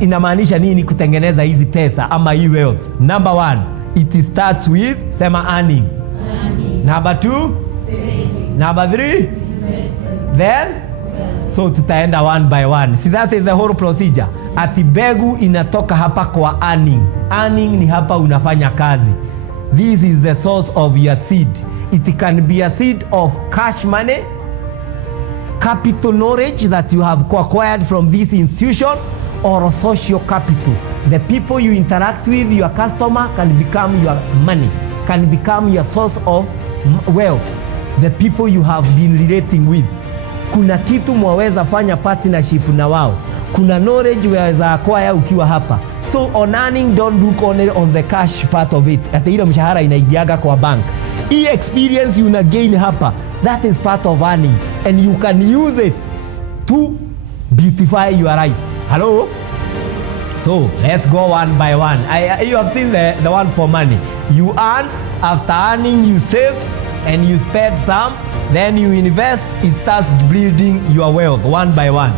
Inamaanisha nini kutengeneza hizi pesa ama hii wealth? Number one, it starts with, sema earning. Number two, saving. Number three, then so tutaenda one by one. See, that is the whole procedure. Ati mbegu inatoka hapa kwa earning. Earning ni hapa unafanya kazi. This is the source of your seed. It can be a seed of cash money, capital knowledge that you have acquired from this institution, or social capital. The people you interact with, your customer, can become your money, can become your source of wealth. The people you have been relating with. Kuna kitu mwaweza fanya partnership na wao. Kuna knowledge waweza acquire ukiwa hapa. So on earning, don't look only on the cash part of it. Ati ile mshahara inaigiaga kwa bank. Hii experience you gain hapa, that is part of earning, and you can use it to beautify your life. Hello? So let's go one by one. You have seen the one for money. You earn, after earning you save, and you spend some, then you invest. It starts building your wealth one by one.